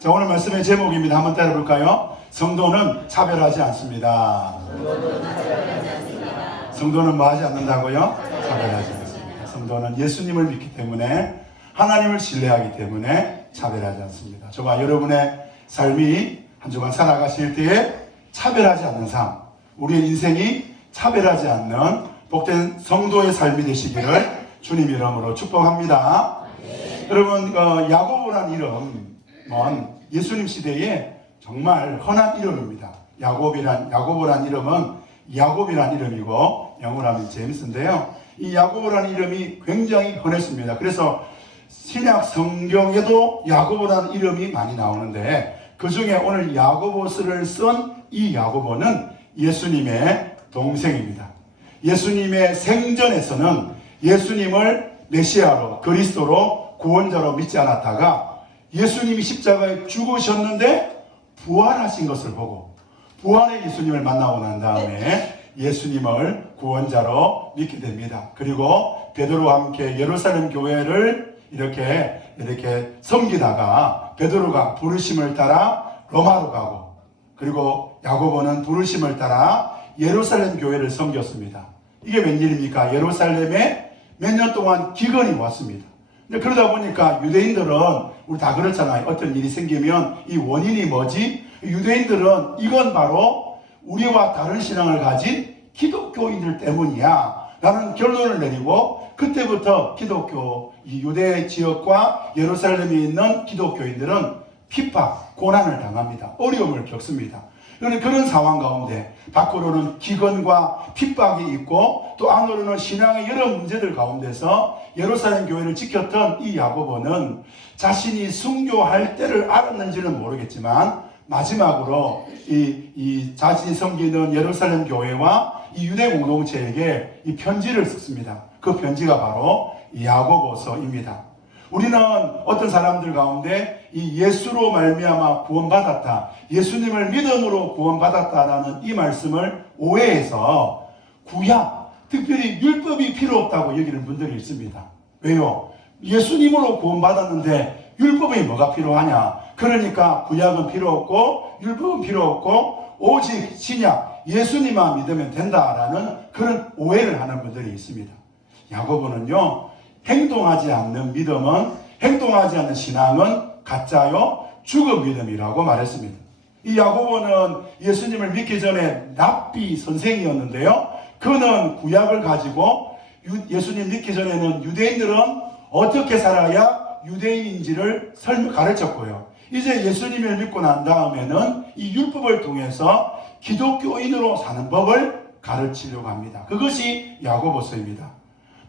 자, 오늘 말씀의 제목입니다. 한번 따라볼까요? 성도는 차별하지 않습니다. 성도는 뭐 하지 않는다고요? 차별하지 않습니다. 성도는 예수님을 믿기 때문에, 하나님을 신뢰하기 때문에 차별하지 않습니다. 저와 여러분의 삶이 한 주간 살아가실 때에 차별하지 않는 삶, 우리의 인생이 차별하지 않는 복된 성도의 삶이 되시기를 주님 이름으로 축복합니다. 여러분, 야고보란 이름은 예수님 시대에 정말 흔한 이름입니다. 야고보란 이름은 야곱이란 이름이고 영어로 하면 제임스인데요. 이 야고보란 이름이 굉장히 흔했습니다. 그래서 신약 성경에도 야고보라는 이름이 많이 나오는데, 그 중에 오늘 야고보서를 쓴 이 야고보는 예수님의 동생입니다. 예수님의 생전에서는 예수님을 메시아로, 그리스도로, 구원자로 믿지 않았다가 예수님이 십자가에 죽으셨는데 부활하신 것을 보고 부활의 예수님을 만나고 난 다음에 예수님을 구원자로 믿게 됩니다. 그리고 베드로와 함께 예루살렘 교회를 이렇게 섬기다가 베드로가 부르심을 따라 로마로 가고, 그리고 야고보는 부르심을 따라 예루살렘 교회를 섬겼습니다. 이게 웬일입니까? 예루살렘에 몇 년 동안 기근이 왔습니다. 근데 그러다 보니까 유대인들은, 우리 다 그렇잖아요. 어떤 일이 생기면 이 원인이 뭐지? 유대인들은 이건 바로 우리와 다른 신앙을 가진 기독교인들 때문이야 라는 결론을 내리고, 그때부터 기독교, 이 유대 지역과 예루살렘에 있는 기독교인들은 핍박, 고난을 당합니다. 어려움을 겪습니다. 그런 상황 가운데 밖으로는 기근과 핍박이 있고 또 안으로는 신앙의 여러 문제들 가운데서 예루살렘 교회를 지켰던 이 야고보는 자신이 순교할 때를 알았는지는 모르겠지만 마지막으로 이 자신이 섬기는 예루살렘 교회와 이 유대 공동체에게 이 편지를 썼습니다. 그 편지가 바로 야고보서입니다. 우리는 어떤 사람들 가운데 이 예수로 말미암아 구원받았다, 예수님을 믿음으로 구원받았다라는 이 말씀을 오해해서 구약, 특별히 율법이 필요 없다고 여기는 분들이 있습니다. 왜요? 예수님으로 구원받았는데 율법이 뭐가 필요하냐? 그러니까 구약은 필요 없고 율법은 필요 없고 오직 신약, 예수님만 믿으면 된다라는 그런 오해를 하는 분들이 있습니다. 야고보는요, 행동하지 않는 믿음은, 행동하지 않는 신앙은 가짜요 죽은 믿음이라고 말했습니다. 이 야고보는 예수님을 믿기 전에 랍비 선생이었는데요, 그는 구약을 가지고 예수님 믿기 전에는 유대인들은 어떻게 살아야 유대인인지를 가르쳤고요, 이제 예수님을 믿고 난 다음에는 이 율법을 통해서 기독교인으로 사는 법을 가르치려고 합니다. 그것이 야고보서입니다.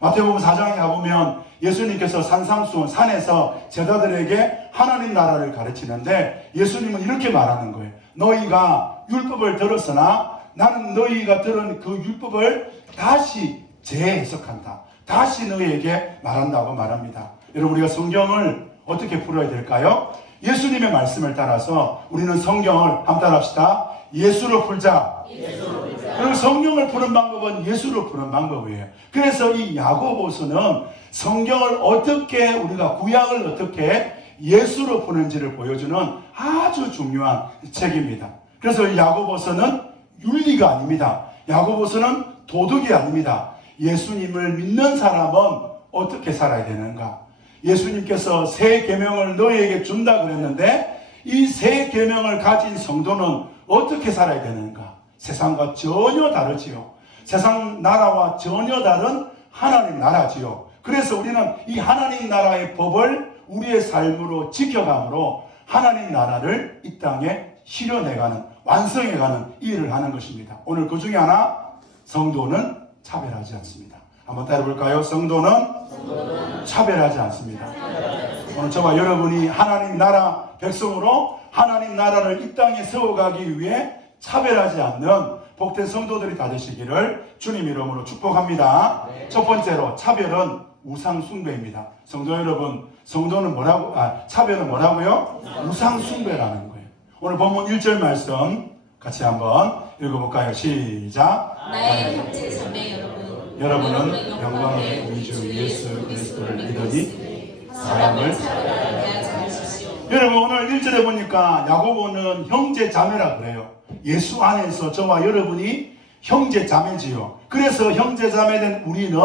마태복음 4장에 가보면 예수님께서 산상수훈, 산에서 제자들에게 하나님 나라를 가르치는데 예수님은 이렇게 말하는 거예요. 너희가 율법을 들었으나 나는 너희가 들은 그 율법을 다시 재해석한다, 다시 너희에게 말한다고 말합니다. 여러분, 우리가 성경을 어떻게 풀어야 될까요? 예수님의 말씀을 따라서 우리는 성경을 한번 따라합시다. 예수로 풀자. 그리고 성경을 푸는 방법은 예수로 푸는 방법이에요. 그래서 이 야고보서는 성경을 어떻게, 우리가 구약을 어떻게 예수로 푸는지를 보여주는 아주 중요한 책입니다. 그래서 이 야고보서는 윤리가 아닙니다. 야고보서는 도덕이 아닙니다. 예수님을 믿는 사람은 어떻게 살아야 되는가? 예수님께서 새 계명을 너희에게 준다 그랬는데 이 새 계명을 가진 성도는 어떻게 살아야 되는가? 세상과 전혀 다르지요. 세상 나라와 전혀 다른 하나님 나라지요. 그래서 우리는 이 하나님 나라의 법을 우리의 삶으로 지켜감으로 하나님 나라를 이 땅에 실현해가는, 완성해가는 일을 하는 것입니다. 오늘 그 중에 하나, 성도는 차별하지 않습니다. 한번 따라볼까요? 성도는 차별하지 않습니다. 오늘 저와 여러분이 하나님 나라 백성으로 하나님 나라를 이 땅에 세워가기 위해 차별하지 않는 복된 성도들이 다 되시기를 주님 이름으로 축복합니다. 첫 번째로, 차별은 우상 숭배입니다. 성도 여러분, 성도는 뭐라고, 차별은 뭐라고요? 우상 숭배라는 거예요. 오늘 본문 1절 말씀 같이 한번 읽어볼까요? 시작. 나의 형제 자매 여러분은 영광의 우리 주 예수 그리스도를 믿으니 사람을 차별하게 하지 마십시오. 여러분 오늘 1절에 보니까 야고보는 형제 자매라 그래요. 예수 안에서 저와 여러분이 형제 자매지요. 그래서 형제 자매된 우리는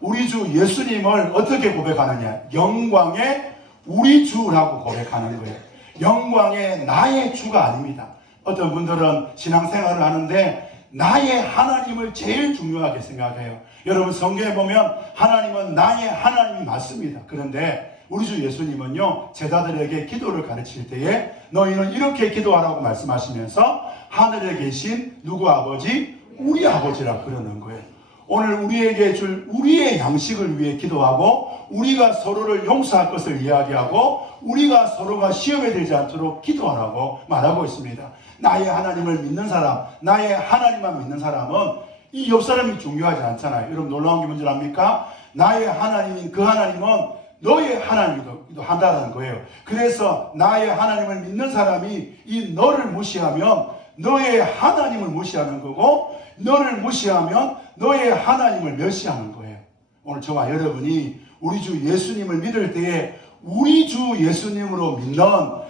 우리 주 예수님을 어떻게 고백하느냐? 영광의 우리 주라고 고백하는 거예요. 영광의 나의 주가 아닙니다. 어떤 분들은 신앙생활을 하는데 나의 하나님을 제일 중요하게 생각해요. 여러분 성경에 보면 하나님은 나의 하나님이 맞습니다. 그런데 우리 주 예수님은요, 제자들에게 기도를 가르칠 때에 너희는 이렇게 기도하라고 말씀하시면서 하늘에 계신 누구 아버지? 우리 아버지라 그러는 거예요. 오늘 우리에게 줄 우리의 양식을 위해 기도하고 우리가 서로를 용서할 것을 이야기하고 우리가 서로가 시험에 들지 않도록 기도하라고 말하고 있습니다. 나의 하나님을 믿는 사람, 나의 하나님만 믿는 사람은 이 옆 사람이 중요하지 않잖아요. 여러분 놀라운 게 뭔지 압니까? 나의 하나님인 그 하나님은 너의 하나님이기도 한다는 거예요. 그래서 나의 하나님을 믿는 사람이 이 너를 무시하면 너의 하나님을 무시하는 거고, 너를 무시하면 너의 하나님을 멸시하는 거예요. 오늘 저와 여러분이 우리 주 예수님을 믿을 때에 우리 주 예수님으로 믿는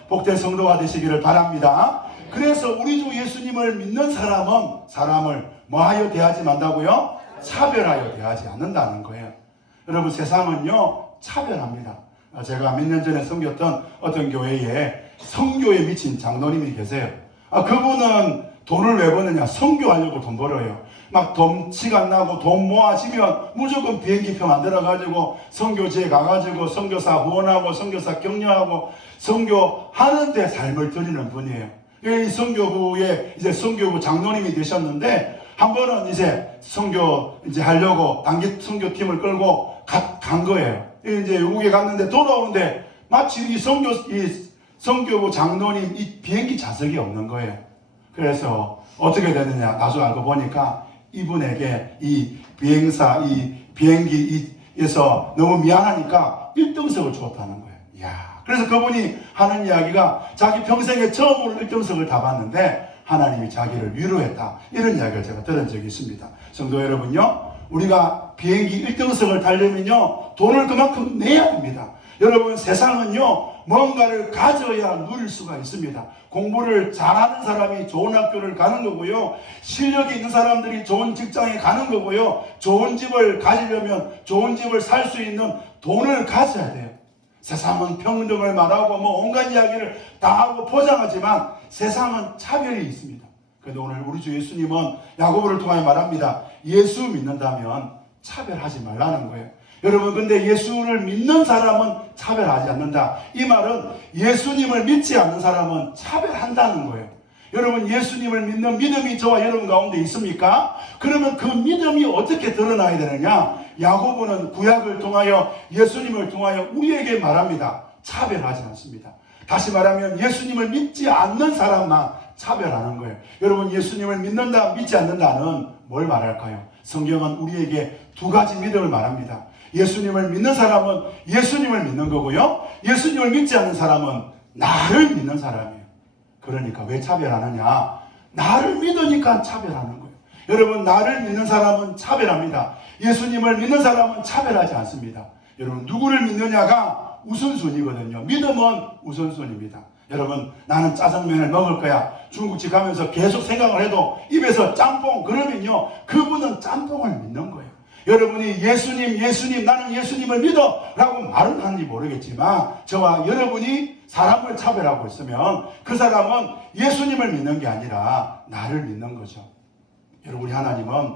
복된 성도가 되시기를 바랍니다. 그래서 우리 주 예수님을 믿는 사람은 사람을 뭐하여 대하지 만다고요? 차별하여 대하지 않는다는 거예요. 여러분 세상은요 차별합니다. 제가 몇 년 전에 섬겼던 어떤 교회에 선교에 미친 장로님이 계세요. 그분은 돈을 왜 버느냐? 선교하려고 돈 벌어요. 막 돈치가 나고 돈 모아지면 무조건 비행기표 만들어가지고 선교지에 가가지고 선교사 후원하고 선교사 격려하고 선교하는데 삶을 드리는 분이에요. 이 선교부에 이제 선교부 장로님이 되셨는데 한 번은 이제 선교 이제 하려고 단기 선교팀을 끌고 간 거예요. 이제 영국에 갔는데 돌아오는데 마치 이 선교부 장로님 이 비행기 좌석이 없는 거예요. 그래서 어떻게 되느냐? 나중에 알고 보니까 이분에게 이 비행사 이 비행기에서 너무 미안하니까 1등석을 주었다는 거예요. 이야. 그래서 그분이 하는 이야기가 자기 평생에 처음으로 1등석을 타봤는데 하나님이 자기를 위로했다. 이런 이야기를 제가 들은 적이 있습니다. 성도 여러분요, 우리가 비행기 1등석을 타려면요 돈을 그만큼 내야 됩니다. 여러분 세상은요 뭔가를 가져야 누릴 수가 있습니다. 공부를 잘하는 사람이 좋은 학교를 가는 거고요, 실력이 있는 사람들이 좋은 직장에 가는 거고요, 좋은 집을 가지려면 좋은 집을 살 수 있는 돈을 가져야 돼요. 세상은 평등을 말하고 온갖 이야기를 다 하고 포장하지만 세상은 차별이 있습니다. 그런데 오늘 우리 주 예수님은 야고보를 통하여 말합니다. 예수 믿는다면 차별하지 말라는 거예요. 여러분 근데 예수를 믿는 사람은 차별하지 않는다. 이 말은 예수님을 믿지 않는 사람은 차별한다는 거예요. 여러분 예수님을 믿는 믿음이 저와 여러분 가운데 있습니까? 그러면 그 믿음이 어떻게 드러나야 되느냐? 야고보는 구약을 통하여 예수님을 통하여 우리에게 말합니다. 차별하지 않습니다. 다시 말하면 예수님을 믿지 않는 사람만 차별하는 거예요. 여러분 예수님을 믿는다 믿지 않는다는 뭘 말할까요? 성경은 우리에게 두 가지 믿음을 말합니다. 예수님을 믿는 사람은 예수님을 믿는 거고요, 예수님을 믿지 않는 사람은 나를 믿는 사람이에요. 그러니까 왜 차별하느냐? 나를 믿으니까 차별하는 거예요. 여러분 나를 믿는 사람은 차별합니다. 예수님을 믿는 사람은 차별하지 않습니다. 여러분 누구를 믿느냐가 우선순위거든요. 믿음은 우선순위입니다. 여러분 나는 짜장면을 먹을 거야. 중국집 가면서 계속 생각을 해도 입에서 짬뽕 그러면요 그분은 짬뽕을 믿는 거예요. 여러분이 예수님 나는 예수님을 믿어 라고 말은 하는지 모르겠지만 저와 여러분이 사람을 차별하고 있으면 그 사람은 예수님을 믿는 게 아니라 나를 믿는 거죠. 여러분 우리 하나님은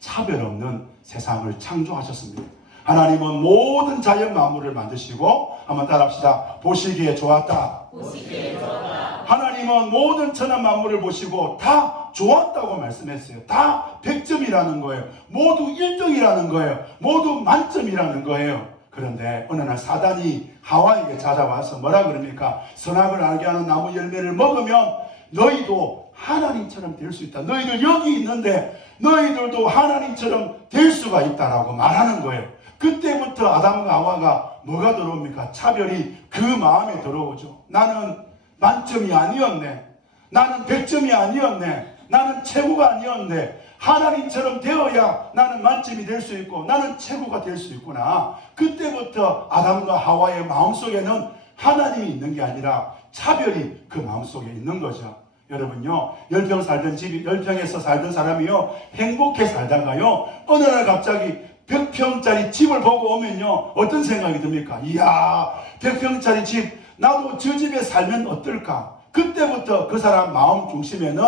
차별 없는 세상을 창조하셨습니다. 하나님은 모든 자연 만물을 만드시고 한번 따라합시다. 보시기에 좋았다. 보시기에 좋았다. 하나님은 모든 천한 만물을 보시고 다 좋았다고 말씀했어요. 다 100점이라는 거예요. 모두 1등이라는 거예요. 모두 만점이라는 거예요. 그런데 어느 날 사단이 하와에게 찾아와서 뭐라 그럽니까? 선악을 알게 하는 나무 열매를 먹으면 너희도 하나님처럼 될 수 있다. 너희들 여기 있는데 너희들도 하나님처럼 될 수가 있다라고 말하는 거예요. 그때부터 아담과 하와가 뭐가 들어옵니까? 차별이 그 마음에 들어오죠. 나는 만점이 아니었네. 나는 100점이 아니었네. 나는 최고가 아니었네. 하나님처럼 되어야 나는 만점이 될 수 있고 나는 최고가 될 수 있구나. 그때부터 아담과 하와의 마음속에는 하나님이 있는 게 아니라 차별이 그 마음속에 있는 거죠. 여러분요, 10평 살던 집이 10평에서 살던 사람이요, 행복해 살다가요, 어느 날 갑자기 100평짜리 집을 보고 오면요, 어떤 생각이 듭니까? 이야, 100평짜리 집, 나도 저 집에 살면 어떨까? 그때부터 그 사람 마음 중심에는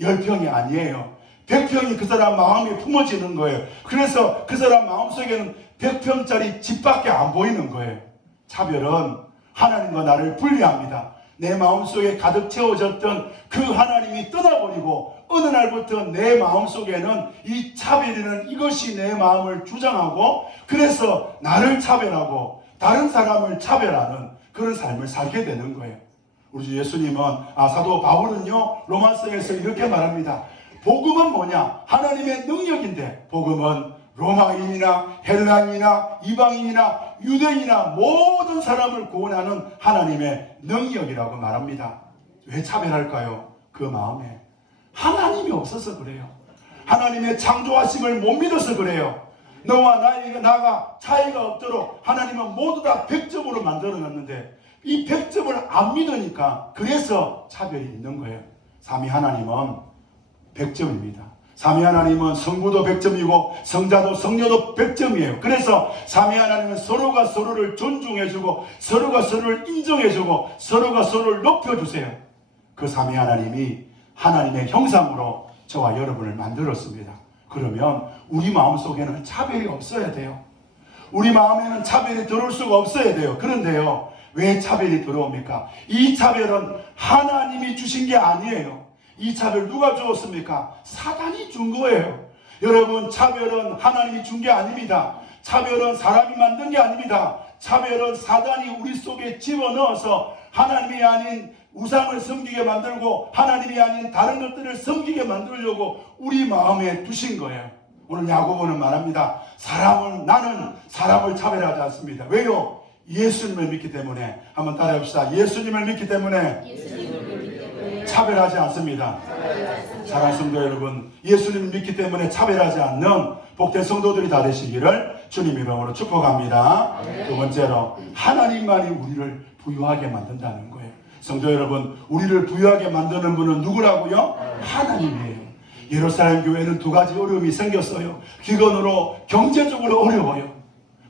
10평이 아니에요. 100평이 그 사람 마음에 품어지는 거예요. 그래서 그 사람 마음속에는 100평짜리 집밖에 안 보이는 거예요. 차별은 하나님과 나를 분리합니다. 내 마음속에 가득 채워졌던 그 하나님이 떠나버리고 어느 날부터 내 마음속에는 이 차별이라는 이것이 내 마음을 주장하고, 그래서 나를 차별하고 다른 사람을 차별하는 그런 삶을 살게 되는 거예요. 우리 주 예수님은, 사도 바울은요, 로마서에서 이렇게 말합니다. 복음은 뭐냐? 하나님의 능력인데, 복음은 로마인이나 헬라인이나 이방인이나 유대인이나 모든 사람을 구원하는 하나님의 능력이라고 말합니다. 왜 차별할까요? 그 마음에 하나님이 없어서 그래요. 하나님의 창조하심을 못 믿어서 그래요. 너와 나가 차이가 없도록 하나님은 모두 다 100점으로 만들어놨는데 이 100점을 안 믿으니까 그래서 차별이 있는 거예요. 삼위 하나님은 100점입니다. 삼위 하나님은 성부도 100점이고 성자도 성녀도 100점이에요. 그래서 삼위 하나님은 서로가 서로를 존중해주고 서로가 서로를 인정해주고 서로가 서로를 높여주세요. 그 삼위 하나님이 하나님의 형상으로 저와 여러분을 만들었습니다. 그러면 우리 마음속에는 차별이 없어야 돼요. 우리 마음에는 차별이 들어올 수가 없어야 돼요. 그런데요, 왜 차별이 들어옵니까? 이 차별은 하나님이 주신 게 아니에요. 이 차별 누가 주었습니까? 사단이 준 거예요. 여러분, 차별은 하나님이 준 게 아닙니다. 차별은 사람이 만든 게 아닙니다. 차별은 사단이 우리 속에 집어넣어서 하나님이 아닌 우상을 섬기게 만들고 하나님이 아닌 다른 것들을 섬기게 만들려고 우리 마음에 두신 거예요. 오늘 야고보는 말합니다. 나는 사람을 차별하지 않습니다. 왜요? 예수님을 믿기 때문에. 한번 따라해봅시다. 예수님을 믿기 때문에 차별하지 않습니다. 사랑하는 성도 여러분, 예수님을 믿기 때문에 차별하지 않는 복된 성도들이 다 되시기를 주님 이름으로 축복합니다. 두 번째로, 하나님만이 우리를 부유하게 만든다는 거예요. 성도 여러분, 우리를 부유하게 만드는 분은 누구라고요? 하나님이에요. 예루살렘 교회는 두 가지 어려움이 생겼어요. 기근으로, 경제적으로 어려워요.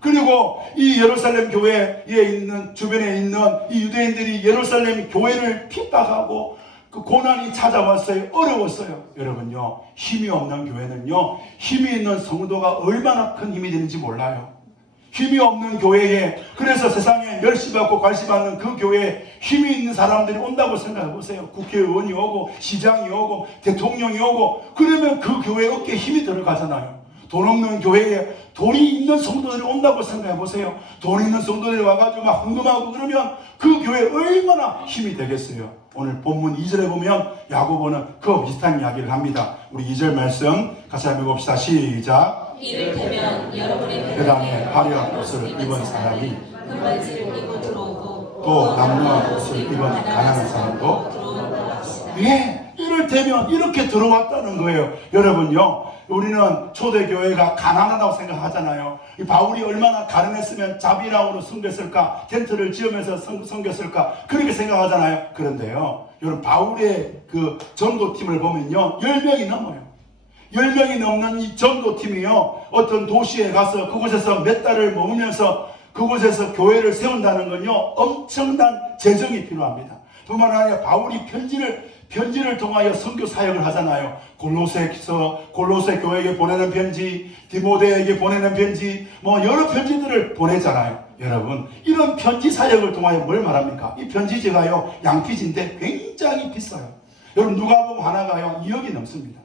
그리고 이 예루살렘 교회에 있는, 주변에 있는 이 유대인들이 예루살렘 교회를 핍박하고 그 고난이 찾아왔어요. 어려웠어요. 여러분요, 힘이 없는 교회는요, 힘이 있는 성도가 얼마나 큰 힘이 되는지 몰라요. 힘이 없는 교회에, 그래서 세상에 멸시받고 관심받는 그 교회에 힘이 있는 사람들이 온다고 생각해 보세요. 국회의원이 오고 시장이 오고 대통령이 오고, 그러면 그 교회 어깨에 힘이 들어가잖아요. 돈 없는 교회에 돈이 있는 성도들이 온다고 생각해 보세요. 돈 있는 성도들이 와가지고 막 헌금하고 그러면 그 교회에 얼마나 힘이 되겠어요. 오늘 본문 2절에 보면 야고보는 그 비슷한 이야기를 합니다. 우리 2절 말씀 같이 한번 읽어봅시다. 시작. 이를테면 여러분의 회당에 화려한 옷을 입은 사람이 금반지를 입고 들어오고 또 남루한 옷을 입은 가난한 사람도 왜 이를테면 이렇게 들어왔다는 거예요. 여러분요, 우리는 초대교회가 가난하다고 생각하잖아요. 이 바울이 얼마나 가난했으면 자비랑으로 섬겼을까, 텐트를 지으면서 섬겼을까, 그렇게 생각하잖아요. 그런데요, 여러분, 바울의 그 전도팀을 보면요, 10명이 넘어요. 10명이 넘는 이 전도팀이요, 어떤 도시에 가서 그곳에서 몇 달을 머물면서 그곳에서 교회를 세운다는 건요, 엄청난 재정이 필요합니다. 뿐만 아니라 바울이 편지를 통하여 선교 사역을 하잖아요. 골로새 교회에게 보내는 편지, 디모데에게 보내는 편지, 여러 편지들을 보내잖아요. 여러분, 이런 편지 사역을 통하여 뭘 말합니까? 이 편지지가요, 양피지인데 굉장히 비싸요. 여러분, 누가복음 하나가요, 2억이 넘습니다.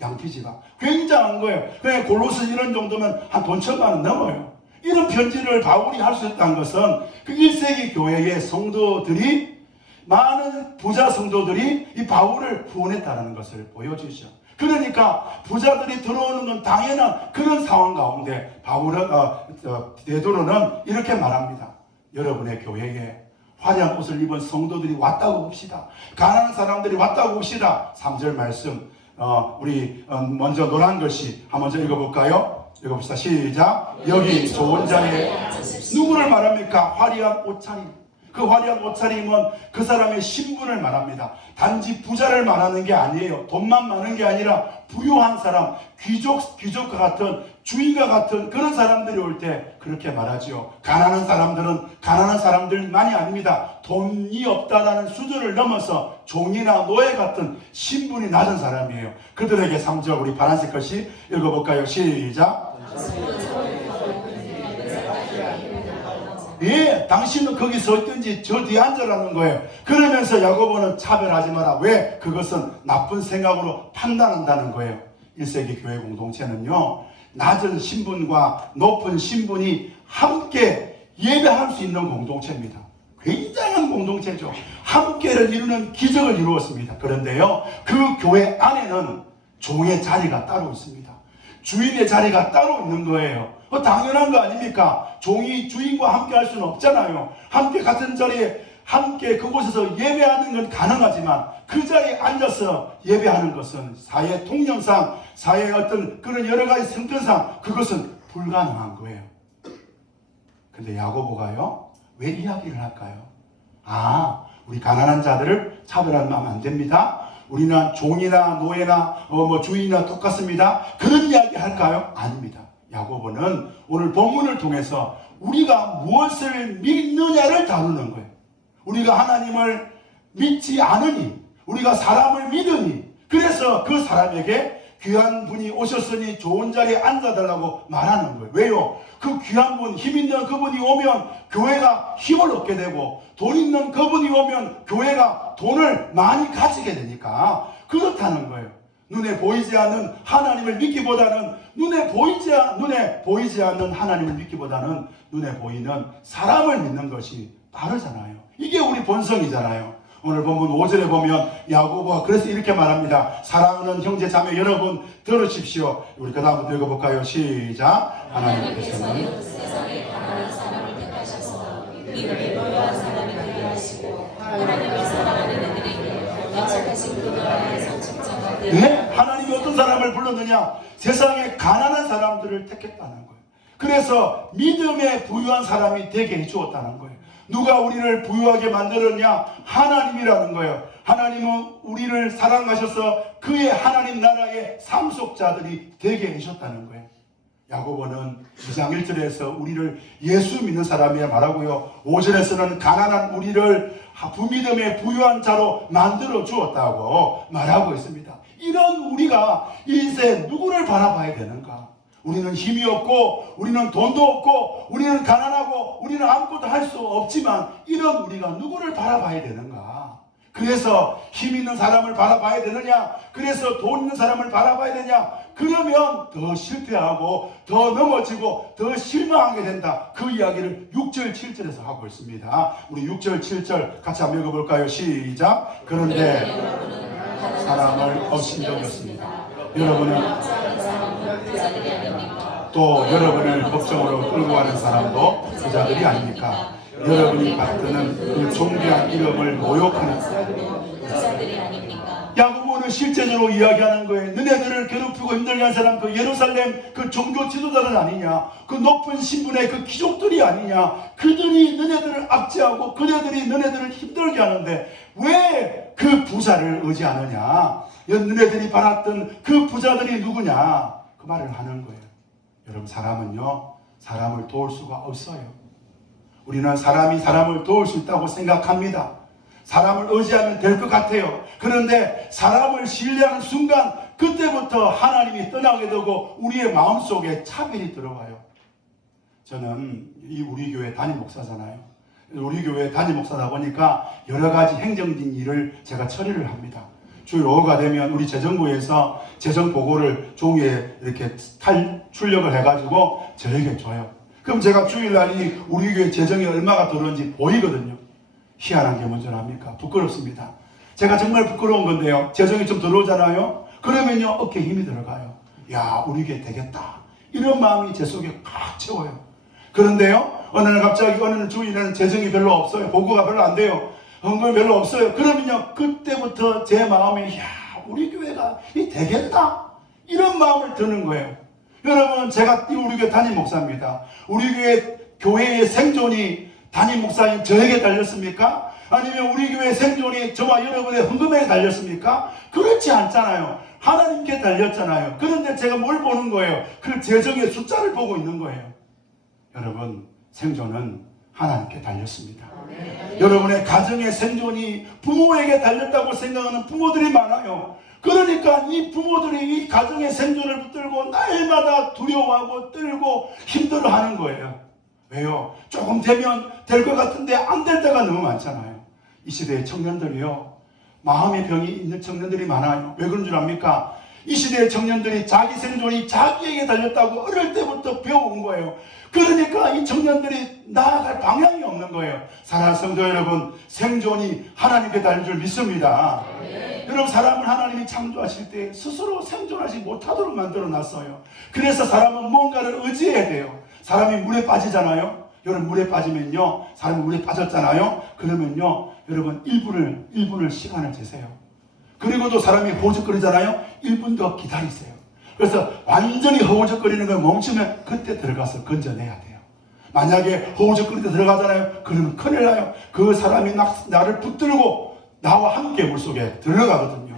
양피지가 굉장한 거예요. 그냥 골로새 이런 정도면 한 돈 1,000만 원 넘어요. 이런 편지를 바울이 할 수 있다는 것은 그 1세기 교회의 성도들이, 많은 부자 성도들이 이 바울을 후원했다는 것을 보여주죠. 그러니까 부자들이 들어오는 건 당연한 그런 상황 가운데 베드로는 이렇게 말합니다. 여러분의 교회에 화려한 옷을 입은 성도들이 왔다고 봅시다. 가난한 사람들이 왔다고 봅시다. 3절 말씀, 우리 먼저 노란 글씨 한번 먼저 읽어볼까요? 읽어봅시다. 시작. 여기 좋은 자리에 누구를 말합니까? 화려한 옷차림. 그 화려한 옷차림은 그 사람의 신분을 말합니다. 단지 부자를 말하는 게 아니에요. 돈만 많은 게 아니라 부유한 사람, 귀족과 같은, 주인과 같은 그런 사람들이 올 때 그렇게 말하지요. 가난한 사람들은 가난한 사람들만이 아닙니다. 돈이 없다라는 수준을 넘어서 종이나 노예 같은 신분이 낮은 사람이에요. 그들에게 3절 우리 파란색 것이 읽어볼까요? 시작. 예, 당신은 거기 서 있든지 저 뒤에 앉으라는 거예요. 그러면서 야고보는 차별하지 마라. 왜? 그것은 나쁜 생각으로 판단한다는 거예요. 1세기 교회 공동체는요, 낮은 신분과 높은 신분이 함께 예배할 수 있는 공동체입니다. 굉장한 공동체죠. 함께를 이루는 기적을 이루었습니다. 그런데요, 그 교회 안에는 종의 자리가 따로 있습니다. 주인의 자리가 따로 있는 거예요. 당연한 거 아닙니까? 종이 주인과 함께 할 수는 없잖아요. 함께 같은 자리에 함께 그곳에서 예배하는 건 가능하지만 그 자리에 앉아서 예배하는 것은 사회 통념상, 사회의 어떤 그런 여러 가지 성격상 그것은 불가능한 거예요. 근데 야고보가요, 왜 이야기를 할까요? 우리 가난한 자들을 차별하면 안 됩니다. 우리는 종이나 노예나 주인이나 똑같습니다. 그런 이야기 할까요? 아닙니다. 야고보는 오늘 본문을 통해서 우리가 무엇을 믿느냐를 다루는 거예요. 우리가 하나님을 믿지 않으니, 우리가 사람을 믿으니, 그래서 그 사람에게 귀한 분이 오셨으니 좋은 자리에 앉아달라고 말하는 거예요. 왜요? 그 귀한 분, 힘 있는 그분이 오면 교회가 힘을 얻게 되고, 돈 있는 그분이 오면 교회가 돈을 많이 가지게 되니까 그렇다는 거예요. 눈에 보이지 않는 하나님을 믿기보다는 눈에 보이지 않는 하나님을 믿기보다는 눈에 보이는 사람을 믿는 것이 빠르잖아요. 이게 우리 본성이잖아요. 오늘 본문 5절에 보면 야고보가 그래서 이렇게 말합니다. 사랑하는 형제 자매 여러분 들으십시오. 우리 그 다음부터 읽어볼까요? 시작. 하나님께서는 세상에 가난한 사람을 택하셔서 믿음이 부유한 사람이 되게 하시고 하나님을 사랑하는 이들에게 약속하신 그 나라의 상속자가 되어 네? 하나님이 어떤 사람을 불렀느냐? 세상에 가난한 사람들을 택했다는 거예요. 그래서 믿음에 부유한 사람이 되게 해주었다는 거예요. 누가 우리를 부유하게 만들었냐? 하나님이라는 거예요. 하나님은 우리를 사랑하셔서 그의 하나님 나라의 상속자들이 되게 해주셨다는 거예요. 야고보는 2장 1절에서 우리를 예수 믿는 사람이야 말하고요. 5절에서는 가난한 우리를 부믿음의 부유한 자로 만들어 주었다고 말하고 있습니다. 이런 우리가 인생 누구를 바라봐야 되는가? 우리는 힘이 없고 우리는 돈도 없고 우리는 가난하고 우리는 아무것도 할 수 없지만 이런 우리가 누구를 바라봐야 되는가? 그래서 힘 있는 사람을 바라봐야 되느냐? 그래서 돈 있는 사람을 바라봐야 되냐? 그러면 더 실패하고 더 넘어지고 더 실망하게 된다. 그 이야기를 6절 7절에서 하고 있습니다. 우리 6절 7절 같이 한번 읽어볼까요? 시작. 그런데 사람을 업신여겼습니다. 여러분은 또 여러분을 법정으로 끌고 가는 사람도 부자들이 아닙니까? 여러분이 받드는 그 존귀한 이름을 모욕하는 부자들이 아닙니까? 야고보는 실제적으로 이야기하는 거예요. 너네들을 괴롭히고 힘들게 한 사람 그 예루살렘 그 종교 지도자들 아니냐? 그 높은 신분의 그 귀족들이 아니냐? 그들이 너네들을 압제하고 그네들이 너네들을 힘들게 하는데 왜 그 부자를 의지하느냐? 너네들이 받았던 그 부자들이 누구냐? 그 말을 하는 거예요. 여러분, 사람은요, 사람을 도울 수가 없어요. 우리는 사람이 사람을 도울 수 있다고 생각합니다. 사람을 의지하면 될 것 같아요. 그런데 사람을 신뢰하는 순간 그때부터 하나님이 떠나게 되고 우리의 마음속에 차별이 들어와요. 저는 이 우리 교회 담임 목사잖아요. 우리 교회 담임 목사다 보니까 여러 가지 행정적인 일을 제가 처리를 합니다. 주일 오후가 되면 우리 재정부에서 재정 보고를 종이에 이렇게 출력을 해가지고 저에게 줘요. 그럼 제가 주일날이 우리 교회 재정이 얼마가 들어오는지 보이거든요. 희한한 게 뭔지 압니까? 부끄럽습니다. 제가 정말 부끄러운 건데요. 재정이 좀 들어오잖아요. 그러면요, 어깨에 힘이 들어가요. 야, 우리 교회 되겠다. 이런 마음이 제 속에 꽉 채워요. 그런데요, 어느 날 갑자기 어느 날 주일에는 재정이 별로 없어요. 보고가 별로 안 돼요. 헌금이 별로 없어요. 그러면요, 그때부터 제 마음에, 야, 우리 교회가 되겠다. 이런 마음을 드는 거예요. 여러분, 제가 우리 교회 담임 목사입니다. 우리 교회의 생존이 담임 목사님 저에게 달렸습니까? 아니면 우리 교회 생존이 저와 여러분의 헌금에 달렸습니까? 그렇지 않잖아요. 하나님께 달렸잖아요. 그런데 제가 뭘 보는 거예요? 그 재정의 숫자를 보고 있는 거예요. 여러분, 생존은 하나님께 달렸습니다. 여러분의 가정의 생존이 부모에게 달렸다고 생각하는 부모들이 많아요. 그러니까 이 부모들이 이 가정의 생존을 붙들고 날마다 두려워하고 떨고 힘들어하는 거예요. 왜요? 조금 되면 될 것 같은데 안 될 때가 너무 많잖아요. 이 시대의 청년들이요, 마음의 병이 있는 청년들이 많아요. 왜 그런 줄 압니까? 이 시대의 청년들이 자기 생존이 자기에게 달렸다고 어릴 때부터 배워온 거예요. 그러니까 이 청년들이 나아갈 방향이 없는 거예요. 사랑하는 성도 여러분, 생존이 하나님께 달린 줄 믿습니다. 여러분, 사람을 하나님이 창조하실 때 스스로 생존하지 못하도록 만들어 놨어요. 그래서 사람은 뭔가를 의지해야 돼요. 사람이 물에 빠지잖아요. 여러분, 물에 빠지면요, 사람이 물에 빠졌잖아요. 그러면요, 여러분 1분을 시간을 재세요. 그리고도 사람이 허우적거리잖아요. 1분 더 기다리세요. 그래서 완전히 허우적거리는 걸 멈추면 그때 들어가서 건져내야 돼요. 만약에 허우적거릴 때 들어가잖아요. 그러면 큰일 나요. 그 사람이 나를 붙들고 나와 함께 물속에 들어가거든요.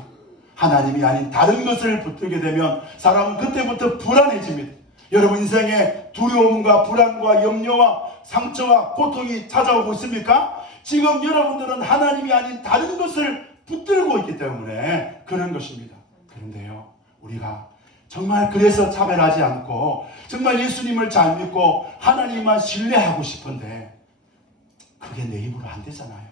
하나님이 아닌 다른 것을 붙들게 되면 사람은 그때부터 불안해집니다. 여러분 인생에 두려움과 불안과 염려와 상처와 고통이 찾아오고 있습니까? 지금 여러분들은 하나님이 아닌 다른 것을 붙들고 있기 때문에 그런 것입니다. 그런데요, 우리가 정말 그래서 차별하지 않고 정말 예수님을 잘 믿고 하나님만 신뢰하고 싶은데 그게 내 입으로 안 되잖아요.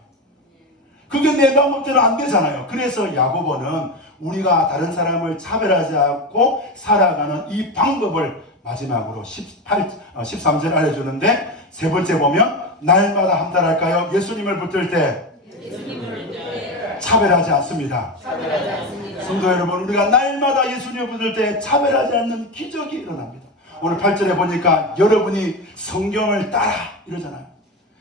그게 내 방법대로 안 되잖아요. 그래서 야고보는 우리가 다른 사람을 차별하지 않고 살아가는 이 방법을 마지막으로 13절 알려주는데, 세 번째 보면 날마다 함달할까요? 예수님을 붙들 때 차별하지 않습니다. 성도 여러분, 우리가 날마다 예수님을 붙들 때 차별하지 않는 기적이 일어납니다. 오늘 8절에 보니까 여러분이 성경을 따라 이러잖아요.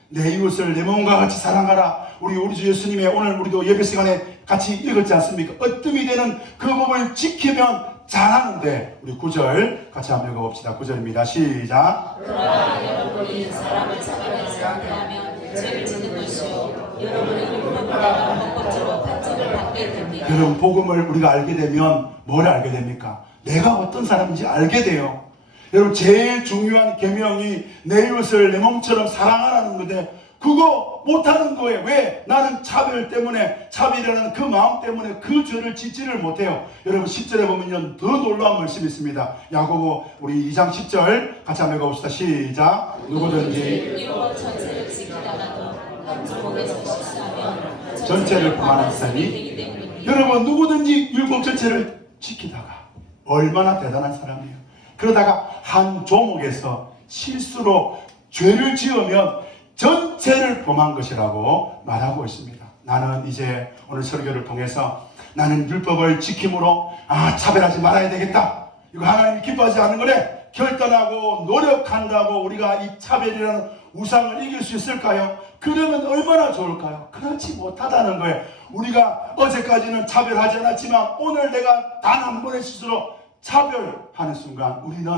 내 이웃을 내 몸과 같이 사랑하라. 우리 주 예수님의 오늘 우리도 예배 시간에 같이 읽었지 않습니까? 으뜸이 되는 그 법을 지키면 잘하는데, 우리 9절 같이 한번 읽어봅시다. 9절입니다. 시작. 그러나 여러분이 사람을 차별하지 않으면 죄를 짓는 것이요 여러분의 율법을 따라 법적으로 판정을 받게 됩니다. 여러분, 복음을 우리가 알게 되면 뭘 알게 됩니까? 내가 어떤 사람인지 알게 돼요. 여러분, 제일 중요한 계명이 내 이웃을 내 몸처럼 사랑하라는 건데 그거 못하는 거예요. 왜? 나는 차별 때문에, 차별이라는 그 마음 때문에 그 죄를 짓지를 못해요. 여러분 10절에 보면 더 놀라운 말씀이 있습니다. 야고보 우리 2장 10절 같이 한번 읽어봅시다. 시작. 누구든지 율법 전체를 지키다가도 한 조목에서 실수하면 전체를 범하는 사람이, 여러분 누구든지 율법 전체를 지키다가 얼마나 대단한 사람이에요. 그러다가 한 조목에서 실수로 죄를 지으면 전체를 범한 것이라고 말하고 있습니다. 나는 이제 오늘 설교를 통해서 나는 율법을 지킴으로 차별하지 말아야 되겠다, 이거 하나님이 기뻐하지 않는 거래, 결단하고 노력한다고 우리가 이 차별이라는 우상을 이길 수 있을까요? 그러면 얼마나 좋을까요? 그렇지 못하다는 거예요. 우리가 어제까지는 차별하지 않았지만 오늘 내가 단 한 번의 실수로 차별하는 순간 우리는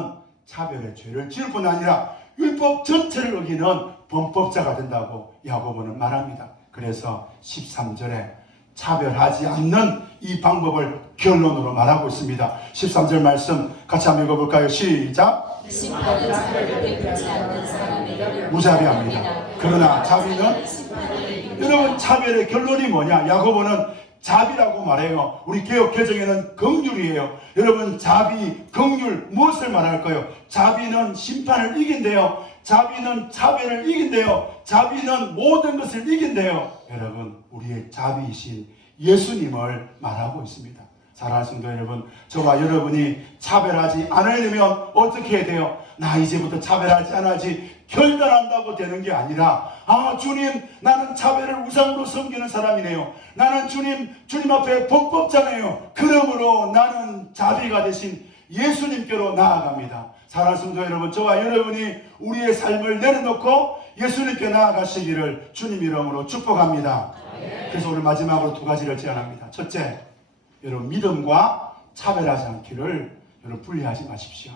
차별의 죄를 지을 뿐 아니라 율법 전체를 어기는 범법자가 된다고 야고보는 말합니다. 그래서 13절에 차별하지 않는 이 방법을 결론으로 말하고 있습니다. 13절 말씀 같이 한번 읽어볼까요? 시작. 심판은 자비를 베풀지 않는 사람에게 무자비합니다. 그러나 자비는, 여러분 차별의 결론이 뭐냐? 야고보는 자비라고 말해요. 우리 개역 개정에는 긍휼이에요. 여러분 자비, 긍휼 무엇을 말할까요? 자비는 심판을 이긴대요. 자비는 차별을 이긴대요. 자비는 모든 것을 이긴대요. 여러분 우리의 자비이신 예수님을 말하고 있습니다. 사랑하는 성도 여러분, 저와 여러분이 차별하지 않으려면 어떻게 해야 돼요? 나 이제부터 차별하지 않아야지 결단한다고 되는 게 아니라, 주님 나는 차별을 우상으로 섬기는 사람이네요. 나는 주님 앞에 범법자네요. 그러므로 나는 자비가 되신 예수님께로 나아갑니다. 사랑하는 성도 여러분, 저와 여러분이 우리의 삶을 내려놓고 예수님께 나아가시기를 주님 이름으로 축복합니다. 그래서 오늘 마지막으로 두 가지를 제안합니다. 첫째, 여러분 믿음과 차별하지 않기를 여러분 분리하지 마십시오.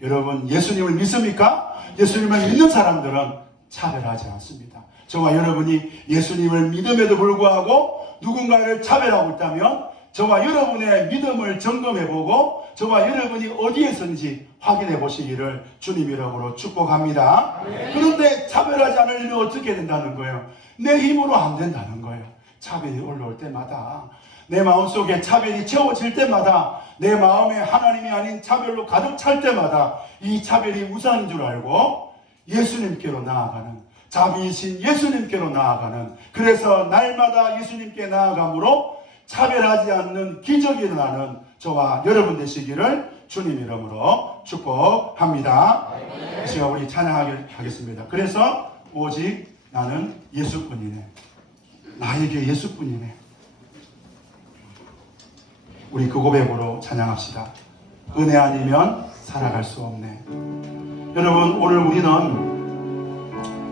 여러분 예수님을 믿습니까? 예수님을 믿는 사람들은 차별하지 않습니다. 저와 여러분이 예수님을 믿음에도 불구하고 누군가를 차별하고 있다면 저와 여러분의 믿음을 점검해보고 저와 여러분이 어디에선지 확인해 보시기를 주님 이름으로 축복합니다. 그런데 차별하지 않으려면 어떻게 된다는 거예요? 내 힘으로 안 된다는 거예요. 차별이 올라올 때마다, 내 마음속에 차별이 채워질 때마다, 내 마음에 하나님이 아닌 차별로 가득 찰 때마다 이 차별이 우상인 줄 알고 예수님께로 나아가는, 자비이신 예수님께로 나아가는, 그래서 날마다 예수님께 나아감으로 차별하지 않는 기적이 일어나는 저와 여러분 되시기를 주님 이름으로 축복합니다. 이 시간 우리 찬양하겠습니다. 그래서 오직 나는 예수뿐이네. 나에게 예수뿐이네. 우리 그 고백으로 찬양합시다. 은혜 아니면 살아갈 수 없네. 여러분, 오늘 우리는